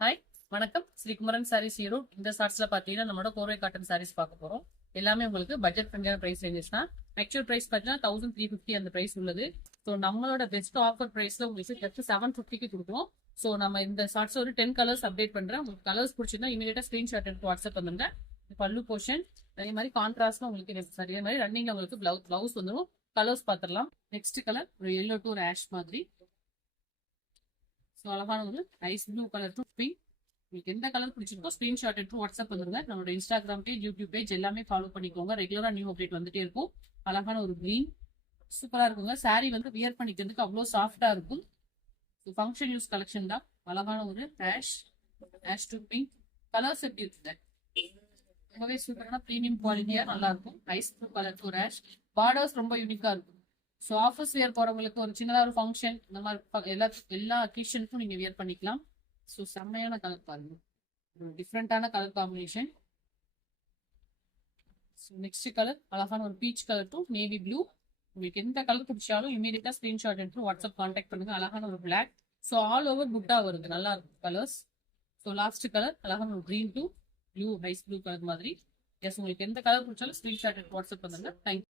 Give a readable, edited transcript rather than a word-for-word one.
Hi, வணக்கம். ஸ்ரீகுமரன் சாரீஸ் ஈரோடு. இந்த ஷார்ட்ஸ்ல பாத்தீங்கன்னா நம்மளோட கோர்வை காட்டன் சாரீஸ் பார்க்க போறோம். எல்லாமே உங்களுக்கு பட்ஜெட் ஃப்ரெண்ட்லியான பிரைஸ் ரேஞ்சஸ் தான். ஆக்சுவல் பிரைஸ் பார்த்தீங்கன்னா 1350 அந்த பிரைஸ் உள்ளது. ஸோ நம்மளோட பெஸ்ட் ஆஃபர் பிரைஸ்ல உங்களுக்கு ஜஸ்ட் 750க்கு கொடுக்குறோம். ஸோ நம்ம இந்த ஷார்ட்ஸ் ஒரு 10 கலர்ஸ் அப்டேட் பண்றேன். உங்களுக்கு கலர்ஸ் பிடிச்சிருந்தா இமீடியட்டா ஸ்கிரீன்ஷாட் எடுத்து வாட்ஸ்அப் பண்ணுங்க. பல்லு போர்ஷன் அதே மாதிரி கான்ட்ராஸ்ட்ல உங்களுக்கு அதே மாதிரி ரன்னிங்ல உங்களுக்கு பிளவுஸ் வந்துடும். கலர்ஸ் பார்த்துடலாம். நெக்ஸ்ட் கலர் ஒரு எல்லோ டு ஒரு ஆஷ் மாதிரி. ஸோ அழகான ஒரு ice blue colour to pink. உங்களுக்கு எந்த கலர் பிடிச்சிருக்கோ ஸ்கிரீன்ஷாட் எடுத்து வாட்ஸ்அப் பண்ணுங்க. நம்மளோட இன்ஸ்டாகிராம் பேஜ், யூடியூப் பேஜ் எல்லாமே ஃபாலோ பண்ணிக்கோங்க. ரெகுலரா நியூ அப்டேட் வந்துட்டே இருக்கும். அழகான ஒரு கிரீன் சூப்பரா இருக்குங்க. சாரீ வந்து வியர் பண்ணிக்கிறதுக்கு அவ்வளோ சாஃப்டா இருக்கும். ஃபங்க்ஷன் யூஸ் கலெக்ஷன் தான். அழகான ஒரு ஆஷ் டு பிங்க் கலர்ஸ் எப்படி இருக்குங்க, ரொம்பவே சூப்பரான ப்ரீமியம் குவாலிட்டியா நல்லா இருக்கும். ஐஸ் ப்ளூ கலர் ஒரு ஆஷ். பார்டர்ஸ் ரொம்ப யூனிக்கா இருக்கும். ஸோ ஆஃபீஸ் வியர் போறவங்களுக்கு ஒரு சின்னதா ஒரு ஃபங்க்ஷன் இந்த மாதிரி எல்லா அக்கேஷனுக்கும் நீங்க வியர் பண்ணிக்கலாம். ஸோ செம்மையான கலர் பாருங்க, ஒரு டிஃப்ரெண்டான colour combination. So next colour அழகான ஒரு peach colour to navy blue. உங்களுக்கு எந்த கலர் பிடிச்சாலும் இமீடியட்டா ஸ்கிரீன்ஷாட் எடுத்து வாட்ஸ்அப் கான்டாக்ட் பண்ணுங்க. அழகான ஒரு பிளாக். ஸோ ஆல் ஓவர் புட்டா வருது, நல்லா இருக்கும் கலர்ஸ். ஸோ லாஸ்ட் கலர் அழகான ஒரு green to blue, ice blue colour மாதிரி. எஸ், உங்களுக்கு எந்த கலர் பிடிச்சாலும் ஸ்கிரீன்ஷாட் எடுத்து வாட்ஸ்அப் பண்ணுங்க. தேங்க்யூ.